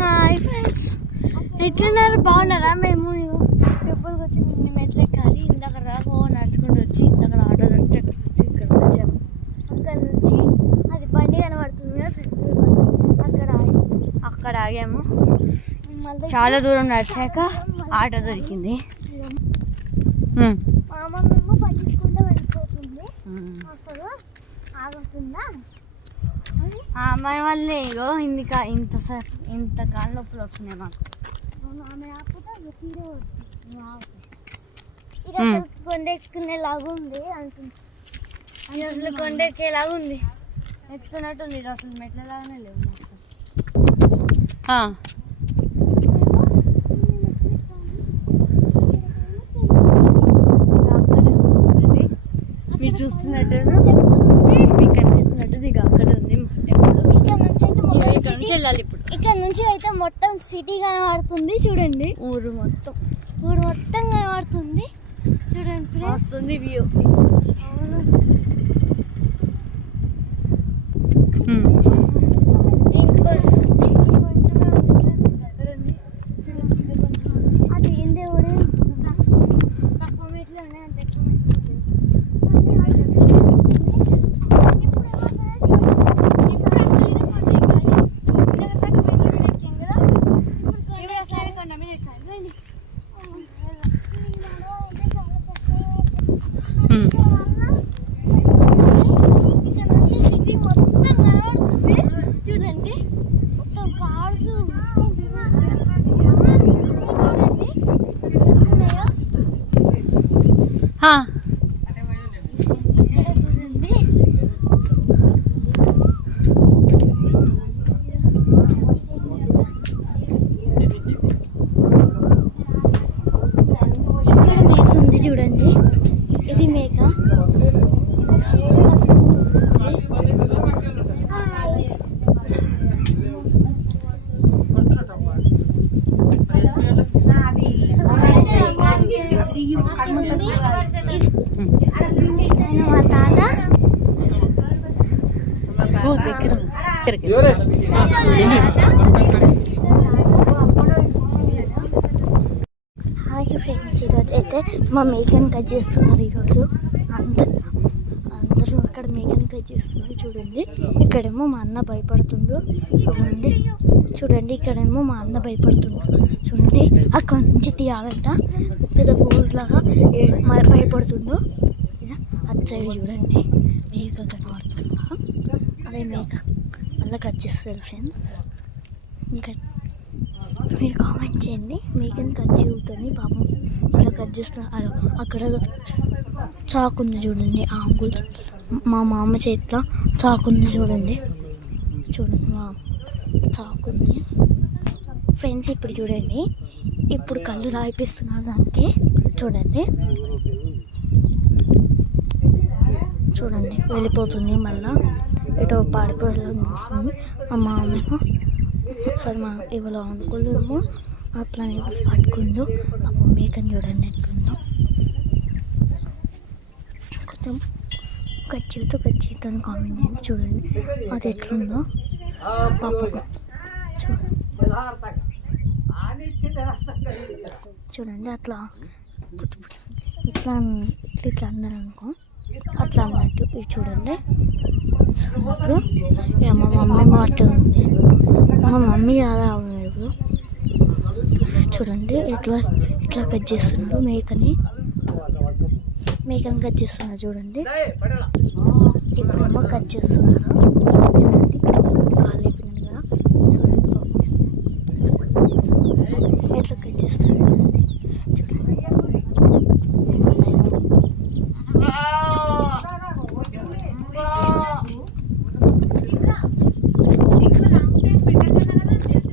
Hi friends, ఎట్లున్నారు? బాగున్నారా? మేము టెంపుల్కి వచ్చి మెట్లు ఎక్కాలి. ఇందాక రాకో నడుచుకుంటూ వచ్చి ఇందాక ఆటో వచ్చి ఇక్కడికి వచ్చాము. అక్కడ నుంచి అది బండి కనబడుతుంది కదా, అక్కడ ఆగాము. చాలా దూరం నడిచాక ఆటో దొరికింది. మా అమ్మమ్మ పట్టించుకుంటూ వెళ్ళిపోతుంది, అసలు ఆగుతుందా? మన వల్లే ఇగో ఇంత కాళ్ళ నొప్పులు వస్తున్నాయి మాకు. కొండెక్కునేలాగా ఉంది అంటుంది. అసలు కొండెక్కేలాగా ఉంది, ఎక్కుతున్నట్టుంది. అసలు మెట్లలాగానే లేవు మాకు. మీరు చూస్తున్నట్టు మీకు కనిపిస్తున్నట్టు ఇక అక్కడ ఉంది టెంపుల్. ఇక్కడ నుంచి వెళ్ళాలి. ఇప్పుడు ఇక్కడ నుంచి అయితే మొత్తం సిటీ కనబడుతుంది. చూడండి, ఊరు మొత్తం కనబడుతుంది. చూడండి, వస్తుంది వ్యూ. అవును, అది ఏందే కూడా తక్కువ మెట్లు ఉన్నాయి, అంత ఎక్కువ చూడండి, మొత్తం కార్స్ ఉంది. చూడండి, ఇది మేక. మా తాత హాయ్ ఫ్రెండ్స్, ఈరోజు అయితే మా మేకని కట్ చేస్తున్నారు. ఈరోజు అందరూ అక్కడ మేకని కట్ చేస్తున్నారు. చూడండి, ఇక్కడేమో మా అన్న భయపడుతుండు. చూడండి, ఇక్కడేమో మా అన్న భయపడుతుండు. చూడండి, అక్కడ నుంచి తీయాలంట. పెద్ద పోజ్ లాగా భయపడుతుండు. అటు సైడ్ చూడండి, మేక కనబడుతుందా? అదే మేక అలా కట్ చేస్తారు ఫ్రెండ్స్. ఇంకా మీరు కామెంట్ చేయండి, మేకని కట్ చేయుతుంది పాపం, ఇలా కట్ చేస్తున్నారు. అక్కడ చాకుంది చూడండి, ఆంగుల్ మా మామ చేతిలో చాకుంది. చూడండి మా చాకుంది ఫ్రెండ్స్. ఇప్పుడు చూడండి, ఇప్పుడు కళ్ళు తాగిపిస్తున్నారు దానికి. చూడండి వెళ్ళిపోతుంది. మళ్ళీ ఎటో పాడిపోయేలా చూస్తుంది. మా మామేమో సరే మా ఎవరో అనుకోలేమో అట్లానే పట్టుకుండు. పాపం మేకని చూడండి ఎట్లుందో. కొంచెం కచ్చితో కామెంట్ చేయండి. చూడండి అది ఎట్లుందో పాపం. చూడండి, అట్లా ఇట్లా అన్నారు అనుకో, అట్లా అన్నట్టు. ఇది చూడండి. ఇప్పుడు మా మమ్మీ మాట్లాడుతుంది. మా మమ్మీ అలా ఇప్పుడు చూడండి, ఇట్లా కట్ చేస్తున్నారు మేకని కట్ చేస్తున్నారు. చూడండి, ఇప్పుడేమో కట్ చేస్తున్నారు. చూడండి,